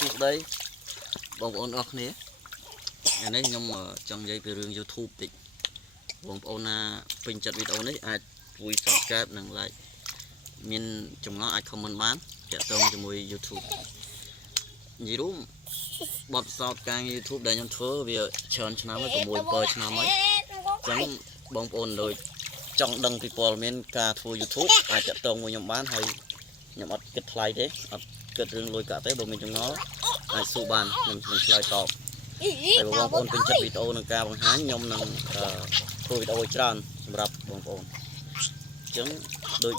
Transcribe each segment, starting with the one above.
YouTube đấyបងប្អូនអស់គ្នាអានេះខ្ញុំចង់និយាយពីរឿង YouTube តិចបងប្អូនណាពេញចិត្តវីដេអូនេះអាចជួយ Subscribe និង Like មានចម្ងល់អាច comment បានទាក់ទងជាមួយ YouTube និយាយរួមបទពិសោធន៍ការងារ YouTube ដែលខ្ញុំធ្វើវាច្រើនឆ្នាំហើយ6 7ឆ្នាំហើយអញ្ចឹងបងប្អូនដូចចង់ដឹងពីព័ត៌មានការធ្វើ YouTube អាចទាក់ទងមួយខ្ញុំបានហើយខ្ញុំអត់គិតថ្លៃទេអត់គិតរឿងលុយកាក់ទេបើមានចម្ងល់អាចសួរបានខ្ញុំឆ្លើយតបហើយបងប្អូនពេញចិត្តវីដេអូនឹងការបង្ហាញខ្ញុំនឹងធ្វើវីដេអូច្រើនសម្រាប់បងប្អូនអញ្ចឹងដូច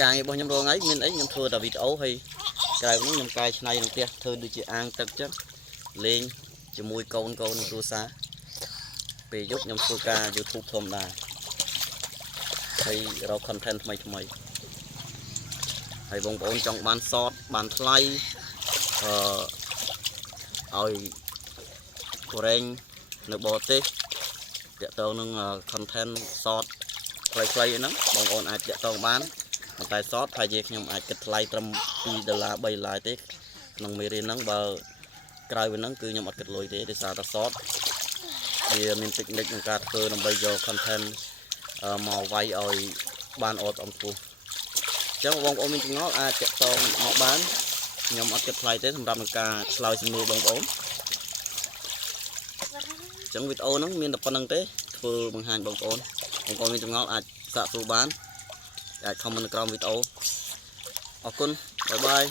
ការងាររបស់ខ្ញុំរងថ្ងៃមានអីខ្ញុំធ្វើតែវីដេអូហើយក្រៅនេះខ្ញុំកែច្នៃក្នុងផ្ទះធ្វើដូចជាអាងទឹកចឹងលេងជាមួយកូននឹងគ្រួសារពេលយប់ខ្ញុំធ្វើការ YouTube ធម្មតាហើយរក content ថ្មីហើយបងប្អូនចង់បានសតបានថ្លៃឲ្យប្រេងនៅបរទេសតាក់ទងនឹង content សតខ្លីៗហ្នឹងបងប្អូនអាចតាក់ទងបានប៉ុន្តែសតប្រហែលជាខ្ញុំអាចគិតថ្លៃត្រឹម$2 $3 ទេក្នុងមេរៀនហ្នឹងបើក្រៅពីហ្នឹងគឺខ្ញុំអត់គិតលុយទេដោយសារតែសតវាមាន technique ក្នុងការធ្វើដើម្បីយក content មកវាយឲ្យបានអត់អំពស់អញ្ចឹងបងប្អូនមានចម្ងល់អាចតាក់ទងមកបានខ្ញុំអត់គិតថ្លៃទេសម្រាប់នឹងការឆ្លើយសំណួរបងប្អូនអញ្ចឹងវីដេអូហ្នឹងមានតែប៉ុណ្្នឹងទេធ្វើបង្ហាញបងប្អូនមានចម្ងល់អាចសាកសួរបានអាច comment នៅក្រោមវីដេអូអរគុណបាយបាយ